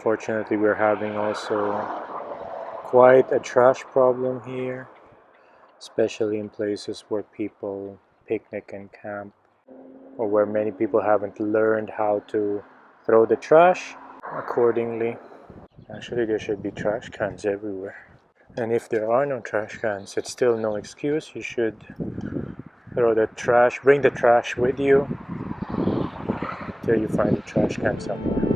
Unfortunately, we're having also quite a trash problem here, especially in places where people picnic and camp, or where many people haven't learned how to throw the trash accordingly. Actually, there should be trash cans everywhere. And if there are no trash cans, it's still no excuse. You should throw the trash, bring the trash with you till you find a trash can somewhere.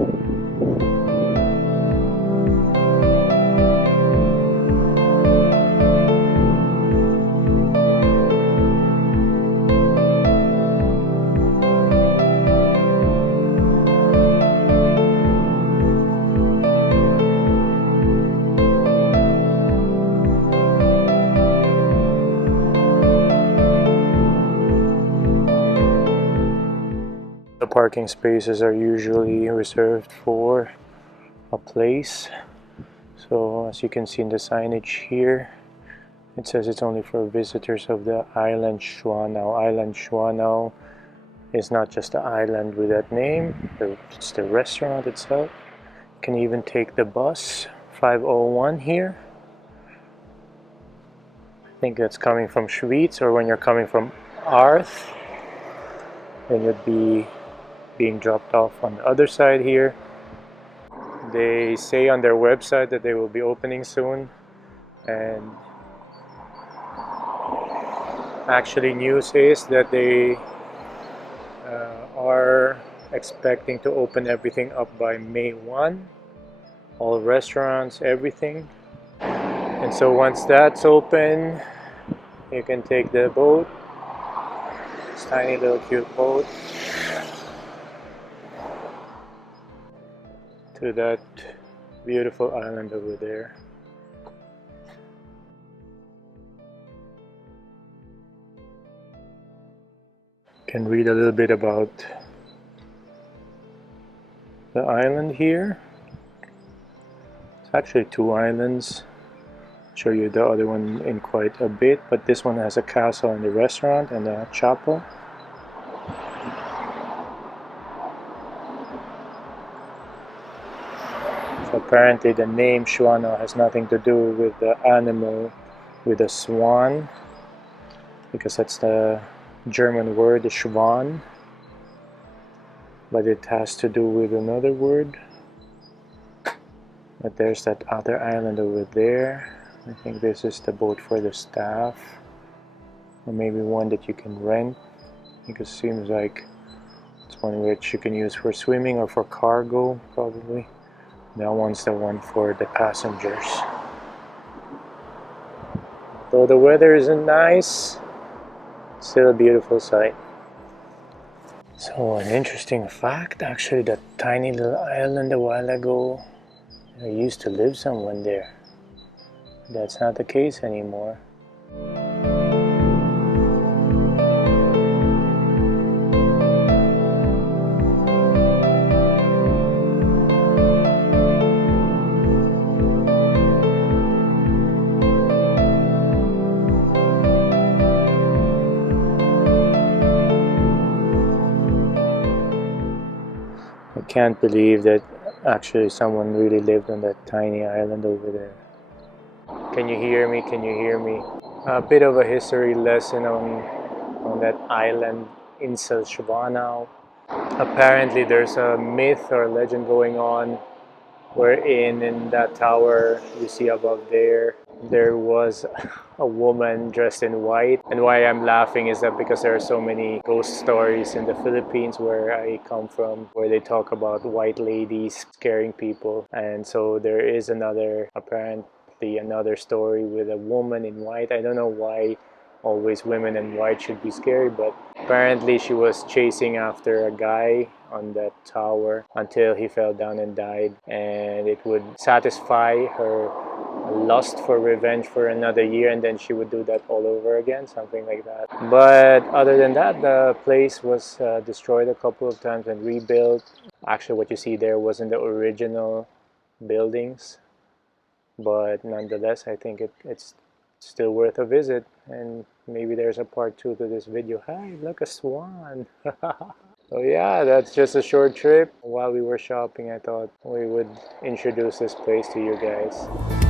The parking spaces are usually reserved for a place. So as you can see in the signage here, it says it's only for visitors of the island Schwanau. Island Schwanau is not just the island with that name, it's the restaurant itself. You can even take the bus 501 here. I think that's coming from Schwyz, or when you're coming from Arth, then you'd be being dropped off on the other side here. They say on their website that they will be opening soon, and actually news is that they are expecting to open everything up by May 1, all restaurants, everything. And so once that's open, you can take the boat, this tiny little cute boat, to that beautiful island over there. You can read a little bit about the island here. It's actually two islands. I'll show you the other one in quite a bit, but this one has a castle and a restaurant and a chapel. So apparently the name Schwanau has nothing to do with the animal, with a swan, because that's the German word, the Schwan, but it has to do with another word. But there's that other island over there. I think this is the boat for the staff, or maybe one that you can rent, because it seems like it's one which you can use for swimming or for cargo, probably. That one's the one for the passengers. Though the weather isn't nice, it's still a beautiful sight. So an interesting fact, actually, that tiny little island a while ago, there used to live someone there. That's not the case anymore. I can't believe that actually someone really lived on that tiny island over there. Can you hear me? Can you hear me? A bit of a history lesson on that island, Insel, Schwanau. Apparently there's a myth or legend going on wherein in that tower you see above there was a woman dressed in white. And why I'm laughing is that because there are so many ghost stories in the Philippines, where I come from, where they talk about white ladies scaring people. And so there is apparently another story with a woman in white. I don't know why always women in white should be scary, but apparently she was chasing after a guy on that tower until he fell down and died, and it would satisfy her lust for revenge for another year, and then she would do that all over again, something like that. But other than that, the place was destroyed a couple of times and rebuilt. Actually, what you see there wasn't the original buildings, but nonetheless, I think it's still worth a visit, and maybe there's a part 2 to this video. Hi, look, a swan. But So yeah, that's just a short trip. While we were shopping, I thought we would introduce this place to you guys.